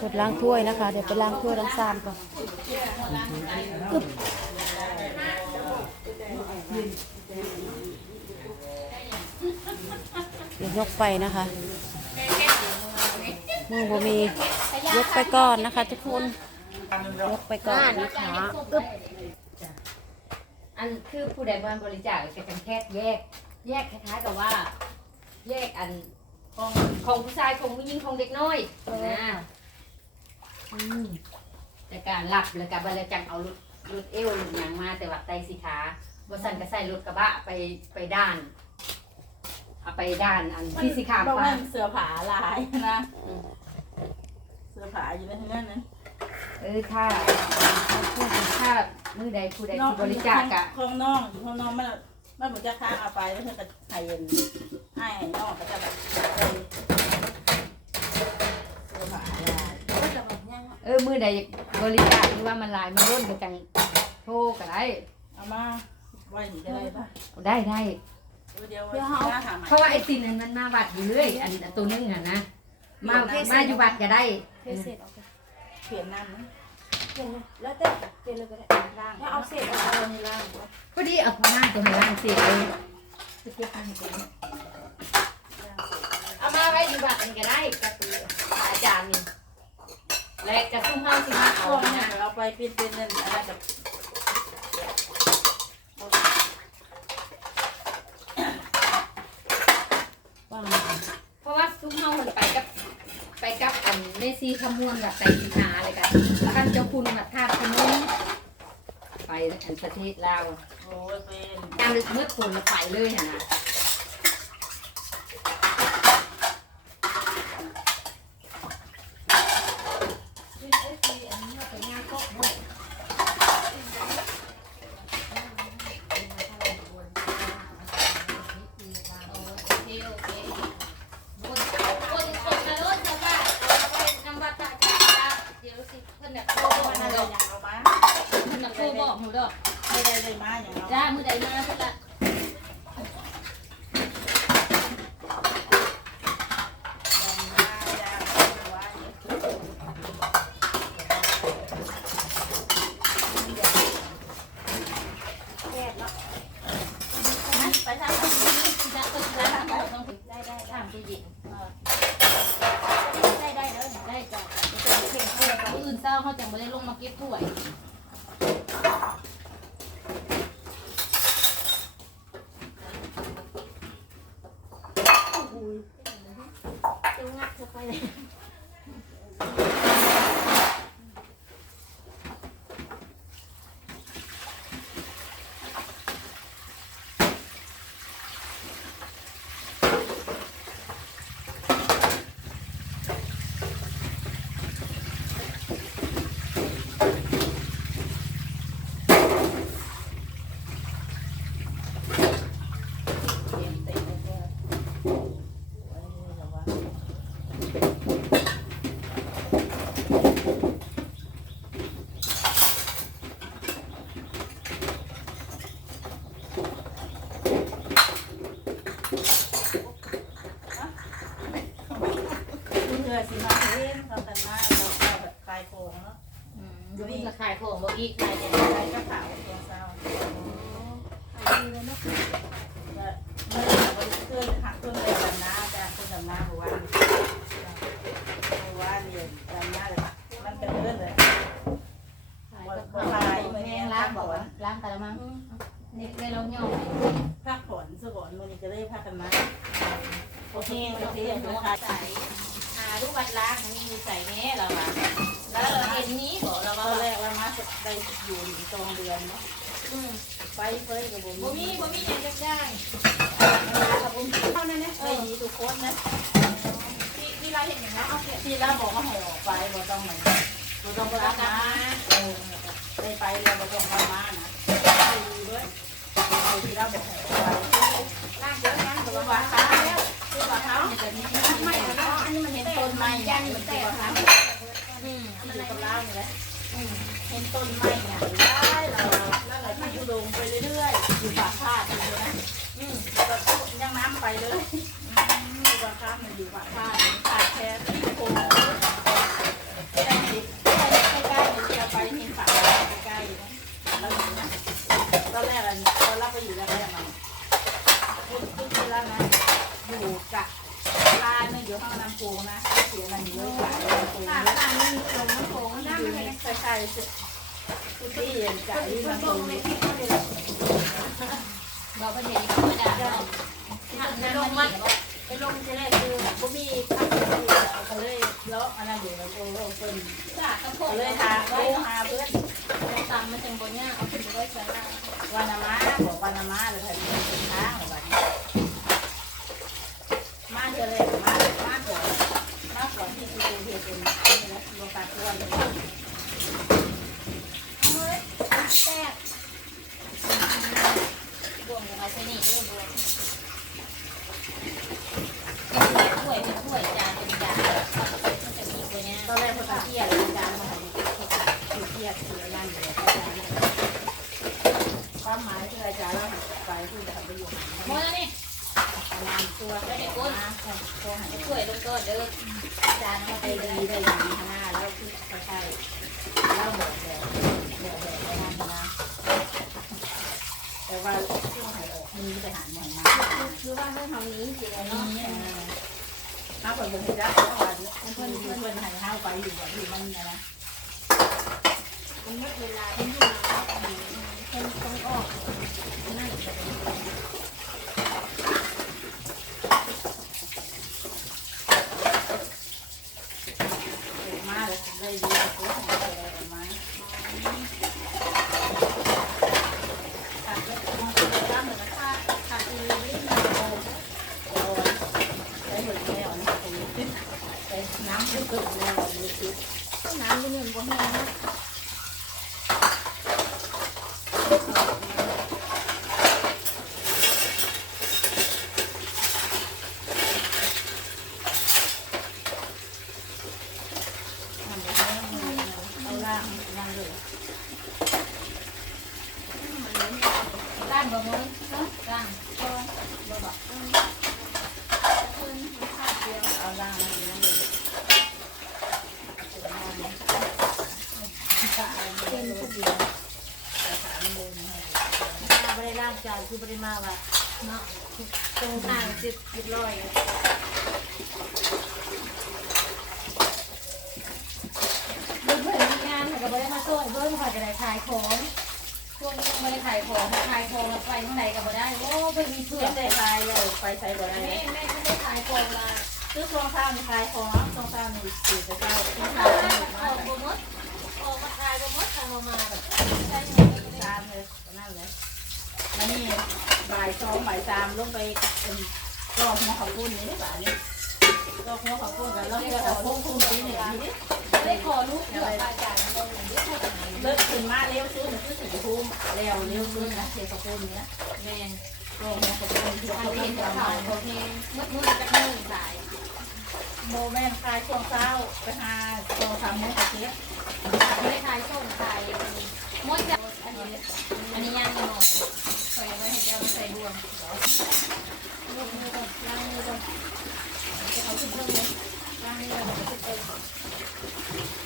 กดล้างถ้วยนะคะ เดี๋ยวไปล้างถ้วยล้างซามก่อนอึ๊บเดี๋ยวยกไปนะคะมือบ่มียกไปก่อนนะคะ ทุกคนยกไปก่อนนะคะอึ๊บอันคือผู้ใดบริจาคก็จะแค่แยก แยกคล้ายๆกับว่า แยกอันของของผู้ชายของผู้หญิงของเด็กน้อยนะ อืมแต่การหลับแล้วกับบริจาคเอารถรถเอวรถหยางมาแต่ว่าไตสีขาบสันก็ใส่รถกระบะไปไปด้านเอาไปด้านอันที่สีขามบอกฟ้าว่าเสือผาลายนะ เสือผาอยู่ในทั้งนั้นนะเออถ้าถ้ามือใดผู้ใดที่บริจาคอะข้างนอกอยู่ข้างนอกมันมันเหมือนจะข้างเอาไปแล้วเธอก็ไข่เย็นให้นอกก็จะแบบเสือผาลาย เออมือใดบริจาคหรือว่ามันหลายมันร่นก็จังโทรก็ได้เอามาไว้หนีจะได้ปะได้ได้เดี๋ยวเดี๋ยวหาใหม่เพราะว่าไอ้สิ่งนั้นมันมาวัดอยู่เรื่อยอันอันตัวนึงอะนะมามาอยู่วัดก็ได้เทเศษออกไปเปลี่ยนน้ำนะเปลี่ยนเลยแล้วแต่เปลี่ยนเลยก็ได้ล่างแล้วเอาเศษออกไปในล่างพอดีเอาผ้าม่านตัวให้ล่างเสียเลยเอามาไว้อยู่วัดมันก็ได้ก็คืออาจารย์นี่ และจะซุ่มเฮาสิมาเอาช่วงนี้นะเราไปเป็นเป็นนั่นอะไรแบบว่างเพราะว่าซุ่มเฮามันไปกับ ไปกับอันเมซีขมวนกับไตสีหาเลยกันท่านเจ้าคุณมาธาตุพนมไปอันประเทศลาวโอ้ยเป็นยามดึกมืดฝนละไปเลยหั่นนะ มันอะไรอย่างเอามา โทรบอกหนูดอก ได้ได้ได้มาอย่างเอา จ้ามือใดมาเพิ่นละ ไปทาง จ้าก็จ้าทางบอกต้องได้ได้ถามผู้หญิงได้ได้เลยได้จ้าจ้าเข่งเพื่อกับอื่น เศร้าเขาจังไม่ได้ลงมาเก็บถ้วย จะงัดเข้าไปเลย เพื่อสิมาเล่นเราแต่งหน้าเราเอาแบบคลายโคงเนาะดูนี่จะขายของบ่อีกขายเนี่ยอะไรก็ขาวตัวเศร้าเมื่อเราเพื่อนหักเพื่อนเลยดำน้าจ้ะเพื่อนดำน้าหัววันหัววันเรียนดำน้าเลยมันเป็นเพื่อนเลยขายกับข้าวแห้งล้างบอกว่าล้างแต่ละมั้งนี่เลยเราย่อ อนสก่อนวันนี้จะได้พักกันมาโอเคโอเคนะคะใส่หาลูกบัตรล้างมีอยู่ใส่แน่เราอะแล้วเราเห็นนี้บอกเราตว่าอนแรกเรามาได้อยู่ตรงเดือนเนาะอืมไปเฟยกับผมบ่มีบ่มีอย่างจะได้กับผมเท่านั้นนะเออดีทุกคนนะที่ที่เราเห็นอย่างนั้นเอาเสียที่เราบอกว่าให้ออกไปบ่ต้องเหมือนบ่ต้องไปรับมาได้ไปแล้วบ่ต้องรับมานะไปดูด้วยที่เราบอกให้ออกไป ล้างเยอะล้างตัวเขาตัวเขาจะมีไม่อันนี้มันเห็นต้นไม้ยันมันตัวเขาอืมมันอยู่กับเราอยู่แล้วเห็นต้นไม้เนี่ยแล้วเราที่อยู่ลงไปเรื่อยๆอยู่ปากพาดอยู่นะอืมแบบยังน้ำไปเลยอยู่ปากพามนอยู่ปากพาดขาดแค่ที่โค ข้าวน้ำโป่งนะเสียมันเยอะกว่าน้ำโงข้างข้างนี่มีลงน้ำโงน้ำมันในเป็นใส่ใส่ทุกที่ยังจ่ายคนน้ำโป่งในนี่ที่เขาเลยบอกประเทศนี้ธรรมดาเนาไปลงมันไปลงจะได้คือบ่มีข้าวเหนียวก็เลยเลาะอันนั้นอยู่แล้วโอ้เพิ่นจ้าก็โขงก็เลยยทาทาไว้โอ้หาเพื่อนตำมันจังบ่เนี่ยเอาขึ้นไปไว้ใส่วันนามาบอกวันนามาเลยค่ะเป็นทางแบบนี้มาเจอเลยมามาก่อนมาก่อนที่จะดูเห ตุเป็นนี่นะโลกาตัวนี้เอาเลยแตกบวงเอาใส่นี่เด้วยเป็นถ้วยจานเป็นจานมันจะมีตัวเนี้ยตอนแรกพอตะเกียบอาจารย์เกียบคือนั่นอยู่อาจารย์ความหมายคืออาจารย์เราไปคือจะทำประโยชน์หมดแล้ว นี่งานตัวได้เด็กคนตัวหายถ้วยลงก้นเด้อจานมาไปดีเลยอย่างหน้าแล้วคือใช่แล้วบอกแบบแบบแบบนั่นนะแต่ว่าช่วงหายออกมีไปหาหน่อยมาคือว่าให้ทำนี้สิอันเนาะนี้ถ้าเปิดบุญได้เพราะว่าเพื่อนเพื่อนหายห้าวไปอยู่แบบที่มันนะมันหมดเวลาที่อยู่เป็นต้องออกนั่น มาเลยได้ดีโอ้ยหายอะไรมาขาดเลยมองไปด้า นหนึ่งนะคะขาดอีนี่นะโอ้โอ้ได้เห็นแล้วนะตรงนี้แต่น้ำลึกๆแล้วลึกน้ำที่นี่บ่แห้งนะ ทำไปให้เอาล่างล่างเลย ร้านบ่มึงร้าน เอาล่างล่างเลย เป็นทุกอย่างถ้าไม่ได้ร่างกาย คือไม่ได้มาว่าเนาะตรงทางสิบสิบร้อยเพื่อนมีงานค่ะก็ไม่ได้มาส่งเพื่อนค่ะจะได้ขายของช่วงนี้ไม่ได้ขายของขายของแล้วไปเท่าไหร่ก็บ่ได้โอ้ไปมีเพื่อนได้คลายเลยไปใส่บ่ได้แม่แม่ก็ได้ขายของมาซื้อรองเท้าในคลายของรองเท้าในสีจะเจ้าที่ขายในอมากบ่หมดออกมาขายบ่หมดทางเรามาแบบใช่ตามเลยนั่นเลย แล้วนี่บ่ายสองบ่ายสามลงไปเป็นรอบหัวขับปุ้นนี่บ่านี่รอบหัวขับปุ้นกันแล้วก็ตะพุ่งพุ่งนี่นี่นี่ได้ขอลูกเดือดปลายจานลงอย่างนี้พูดอย่างนี้เลิกขึ้นมาเร็วซื้อหนึ่งซื้อสี่ทุ่มเร็วเร็วซื้อนะเทขับปุ้นนี้นะแม่รอบหัวขับปุ้นที่อันนี้เล่นเห็นข่ามาณวโอเคมืดมืดจะมืดสายโมแม่คลายช่วงเช้าไปหาโตทำมุ้งกระเทียมไม่ได้ขายส่วงขายมดจะ ใส่ไว้ให้เจ้าใส่บวมบวมมือก่อนล้างมือก่อนจะเอาขึ้นเครื่องเลยล้างมือก่อนจะขึ้นไป